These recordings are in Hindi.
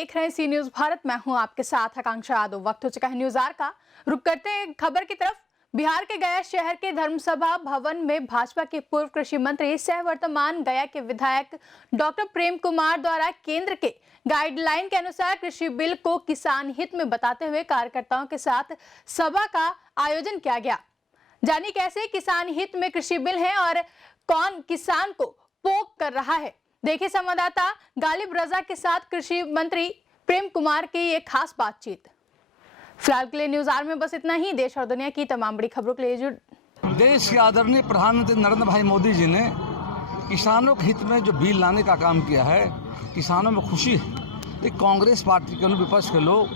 देख रहे हैं सी न्यूज भारत। मैं हूं आपके साथ आकांक्षा यादव। वक्त हो चुका है न्यूज आर का। रुक करते हैं खबर की तरफ। बिहार के गया शहर के धर्मसभा भवन में भाजपा के पूर्व कृषि मंत्री सह वर्तमान गया के विधायक डॉक्टर प्रेम कुमार द्वारा केंद्र के गाइडलाइन के अनुसार कृषि बिल को किसान हित में बताते हुए कार्यकर्ताओं के साथ सभा का आयोजन किया गया। जानिए कैसे किसान हित में कृषि बिल है और कौन किसान को पोक कर रहा है। देखिए संवाददाता गालिब रजा के साथ कृषि मंत्री प्रेम कुमार की ये खास बातचीत। फिलहाल के लिए न्यूज आर में बस इतना ही। देश और दुनिया की तमाम बड़ी खबरों के लिए देश के आदरणीय प्रधानमंत्री नरेंद्र भाई मोदी जी ने किसानों के हित में जो बिल लाने का काम किया है, किसानों में खुशी है। एक कांग्रेस पार्टी के लोग, विपक्ष के लोग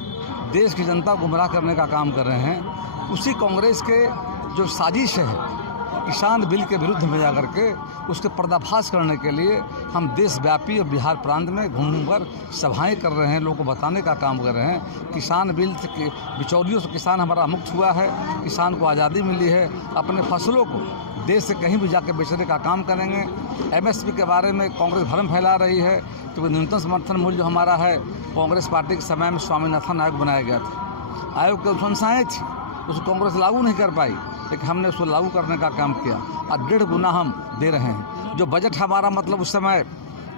देश की जनता को गुमराह करने का काम कर रहे हैं। उसी कांग्रेस के जो साजिश है किसान बिल के विरुद्ध में जाकर के उसके पर्दाफाश करने के लिए हम देशव्यापी और बिहार प्रांत में घूमकर सभाएं कर रहे हैं, लोगों को बताने का काम कर रहे हैं। किसान बिल के बिचौलियों से किसान हमारा मुक्त हुआ है, किसान को आज़ादी मिली है, अपने फसलों को देश से कहीं भी जाकर बेचने का काम करेंगे। एमएसपी के बारे में कांग्रेस भ्रम फैला रही है, क्योंकि न्यूनतम समर्थन मूल्य जो हमारा है कांग्रेस पार्टी के समय में स्वामीनाथन आयोग बनाया गया था। आयोग की अनुशंसाएँ थी, उसको कांग्रेस लागू नहीं कर पाई, लेकिन हमने उसको लागू करने का काम किया। अब 1.5 गुना हम दे रहे हैं। जो बजट हमारा मतलब उस समय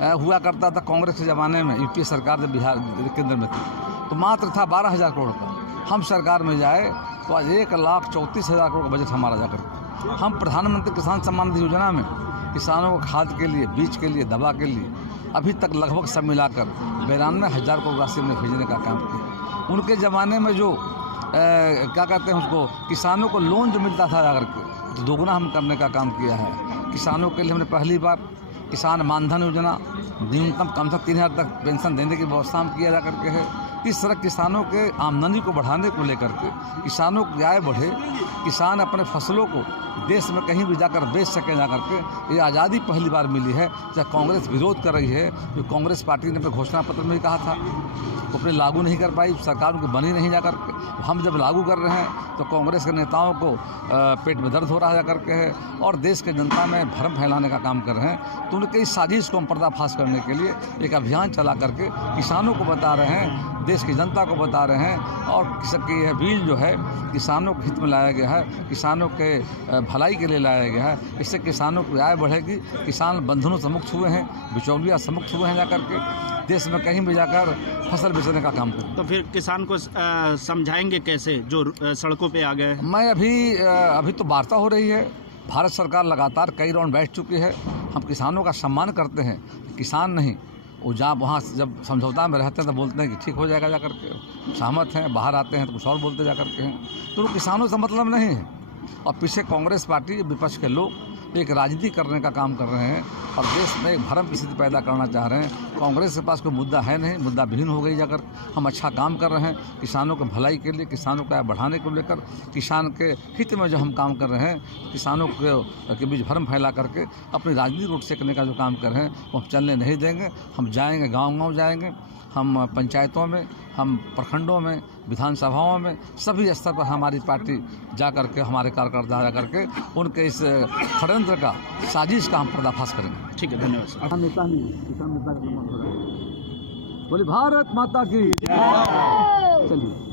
हुआ करता था कांग्रेस के ज़माने में, यूपीए सरकार जब बिहार केंद्र में थी, तो मात्र था 12,000 करोड़ का। हम सरकार में जाए तो आज 1,34,000 करोड़ का बजट हमारा जाकर। हम प्रधानमंत्री किसान सम्मान निधि योजना में किसानों को खाद के लिए, बीज के लिए, दवा के लिए अभी तक लगभग सब मिलाकर 92,000 करोड़ राशि में भेजने का काम किया। उनके ज़माने में जो क्या कहते हैं उसको, किसानों को लोन जो मिलता था जाकर के, तो दोगुना हम करने का काम किया है। किसानों के लिए हमने पहली बार किसान मानधन योजना, न्यूनतम कम से 3,000 तक पेंशन देने की व्यवस्था हम किया जा करके है। इस तरह किसानों के आमदनी को बढ़ाने को लेकर के, किसानों की आय बढ़े, किसान अपने फसलों को देश में कहीं भी जाकर बेच सके जा करके, ये आज़ादी पहली बार मिली है। जब कांग्रेस विरोध कर रही है, जो कांग्रेस पार्टी ने अपने घोषणा पत्र में ही कहा था, तो अपने लागू नहीं कर पाई, सरकार उनकी बनी नहीं जा करके। हम जब लागू कर रहे हैं तो कांग्रेस के नेताओं को पेट में दर्द हो रहा है जा करके है, और देश के जनता में भ्रम फैलाने का काम कर रहे हैं। तो उनके इस साजिश को हम पर्दाफाश करने के लिए एक अभियान चला करके किसानों को बता रहे हैं, देश की जनता को बता रहे हैं, और कि यह बिल जो है किसानों के हित में लाया गया है, किसानों के भलाई के लिए लाया गया है। इससे किसानों की आय बढ़ेगी, किसान बंधनों से मुक्त हुए हैं, बिचौलिया से मुक्त हुए हैं जाकर के, देश में कहीं भी जाकर फसल बेचने का काम करें। तो फिर किसान को समझाएंगे कैसे जो सड़कों पे आ गए? मैं अभी तो वार्ता हो रही है। भारत सरकार लगातार कई राउंड बैठ चुकी है। हम किसानों का सम्मान करते हैं, किसान नहीं, वो जहाँ वहाँ जब समझौता में रहते हैं तो बोलते हैं कि ठीक हो जाएगा जा करके, सहमत हैं, बाहर आते हैं तो कुछ और बोलते जा करके हैं। तो किसानों से मतलब नहीं है। और पीछे कांग्रेस पार्टी, विपक्ष के लोग एक राजनीति करने का काम कर रहे हैं और देश में एक भ्रम की स्थिति पैदा करना चाह रहे हैं। कांग्रेस के पास कोई मुद्दा है नहीं, मुद्दा विहीन हो गई जाकर। हम अच्छा काम कर रहे हैं किसानों के भलाई के लिए, किसानों का बढ़ाने को लेकर, किसान के हित में जो हम काम कर रहे हैं, किसानों के बीच भ्रम फैला करके अपनी राजनीति रोड सेकने का जो काम कर रहे हैं वो हम चलने नहीं देंगे। हम जाएंगे, गाँव-गाँव जाएंगे, हम पंचायतों में, हम प्रखंडों में, विधानसभाओं में, सभी स्तर पर हमारी पार्टी जा करके, हमारे कार्यकर्ता जा करके उनके इस षड्यंत्र का, साजिश का हम पर्दाफाश करेंगे। ठीक है, धन्यवाद। किसान नेता का सम्मान हो रहा है। बोले भारत माता की। चलिए,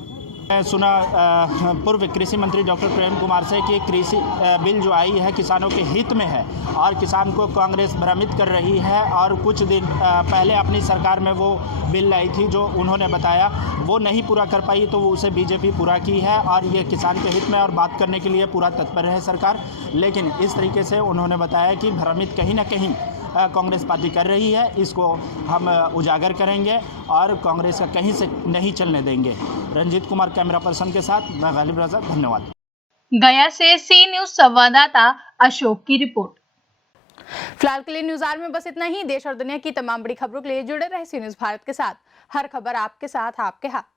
सुना पूर्व कृषि मंत्री डॉक्टर प्रेम कुमार से कि कृषि बिल जो आई है किसानों के हित में है और किसान को कांग्रेस भ्रमित कर रही है। और कुछ दिन पहले अपनी सरकार में वो बिल लाई थी जो उन्होंने बताया वो नहीं पूरा कर पाई, तो वो उसे बीजेपी पूरा की है और ये किसान के हित में और बात करने के लिए पूरा तत्पर है सरकार। लेकिन इस तरीके से उन्होंने बताया कि भ्रमित कहीं ना कहीं कांग्रेस पार्टी कर रही है, इसको हम उजागर करेंगे और कांग्रेस का कहीं से नहीं चलने देंगे। रंजीत कुमार कैमरा पर्सन के साथ मैं गालिब रजा, धन्यवाद। गया से सी न्यूज संवाददाता अशोक की रिपोर्ट। फिलहाल के लिए न्यूज आर में बस इतना ही। देश और दुनिया की तमाम बड़ी खबरों के लिए जुड़े रहे सी न्यूज भारत के साथ। हर खबर आपके साथ, आपके हाथ।